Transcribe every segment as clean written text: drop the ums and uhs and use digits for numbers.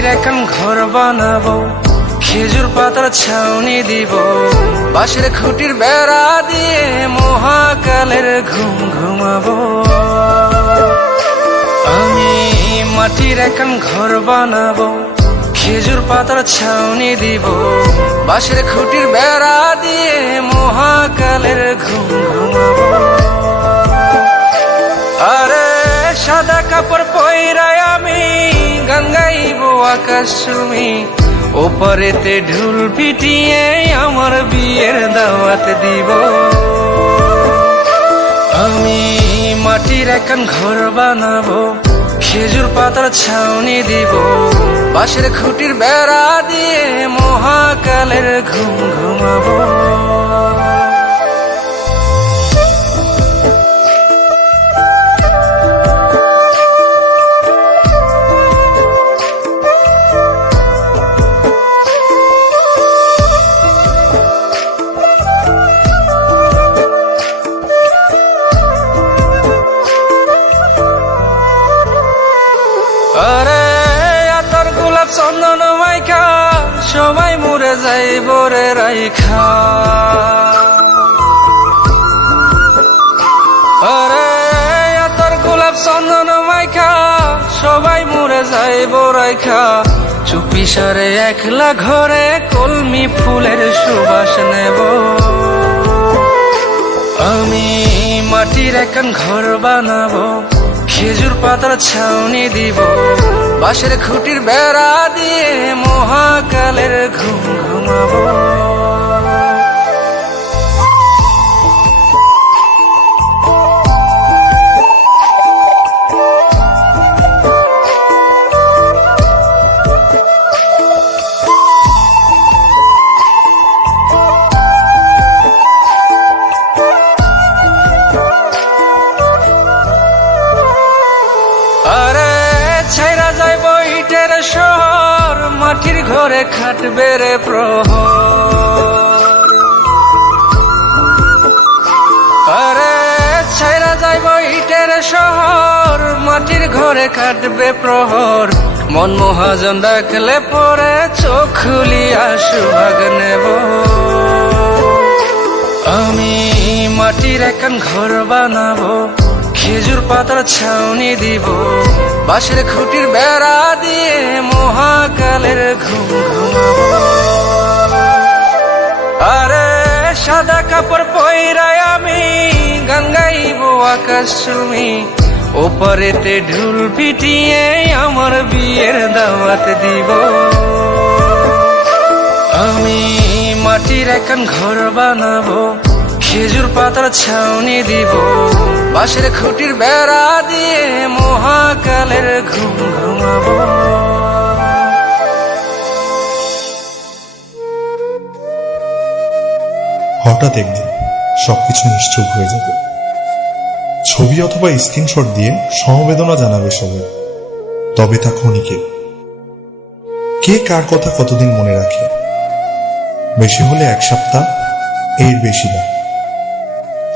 মাটির এখন ঘর বানাবো, খেজুর পাতার ছাউনি দিব, বাঁশের খুঁটির বেড়া দিয়ে মহাকালের ঘুম ঘুমাবো। আমি মাটির এখন ঘর বানাবো, খেজুর পাতার ছাউনি দিব, বাঁশের খুঁটির বেড়া দিয়ে মহাকালের ঘুম ঘুমাবো। আরে সাদা কাপড় পইরায় আমি গান গাইব আকাশ চুমি, ওপারেতে ঢুল পিটিয়ে আমার বিয়ের দাওয়াত দিব। আমি মাটির এখন ঘর বানাবো, খেজুর পাতার ছাউনি দিব, বাঁশের খুঁটির বেড়া দিয়ে মহাকালের ঘুম ঘুমাবো। আরে আতর গোলাপ চন্দন মাইখা সবাই মরে যাইব রে রাইখা। আরে আতর গোলাপ চন্দন মাইখা সবাই মরে যাইব রাইখা, চুপি সারে একলা ঘরে কলমি ফুলের সুবাস নেব। আমি মাটির এখন ঘর বানাবো, খেজুর পাতার ছাউনি দিব, বাঁশের খুঁটির বেড়া দিয়ে মহাকালের ঘুম ঘুমাবো। আরে ছাইরা যাইব ইটের শহর, মাটির ঘরে খাটবে রে প্রহর। আরে ছাইরা যাইব ইটের শহর, মাটির ঘরে খাটবে প্রহর, মন মহাজন ডাকলে পরে চোখ খুলিয়া সুভাগ নেব। আমি মাটির এখন ঘর বানাবো, খেজুর পাতার ছাউনি দিব, বাঁশের খুঁটির বেড়া দিয়ে মহাকালের ঘুম ঘুমাবো। আরে সাদা কাপড় পইরায় আমি গান গাইব আকাশ চুমি, ওপারেতে ঢুল পিটিয়ে আমার বিয়ের দাওয়াত দিব। আমি মাটির এখন ঘর বানাবো, খেজুর পাতার ছাউনি দিব, বাঁশের খুঁটির বেড়া দিয়ে মহাকালের ঘুম ঘুমাবো। হঠাৎ একদিন সবকিছু নিশ্চুপ হয়ে যাবে। ছবি অথবা স্ক্রিনশট দিয়ে সমবেদনা জানাবে সবাই, তবে তা ক্ষণিকের। কে কার কথা কতদিন মনে রাখে? বেশি হলে এক সপ্তাহ, এর বেশি না।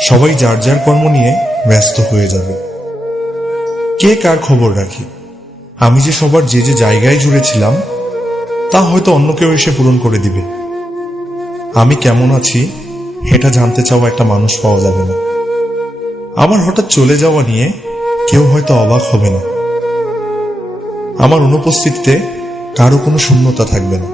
সবাই যার যার কর্ম নিয়ে ব্যস্ত হয়ে যাবে। কে কার খবর রাখে? আমি যে সবার যে যে জায়গায় জুড়েছিলাম তা হয়তো অন্য কেউ এসে পূরণ করে দিবে। আমি কেমন আছি এটা জানতে চাওয়া একটা মানুষ পাওয়া যাবে না। আমার হঠাৎ চলে যাওয়া নিয়ে কেউ হয়তো অবাক হবে না। আমার অনুপস্থিতিতে কারো কোনো শূন্যতা থাকবে না।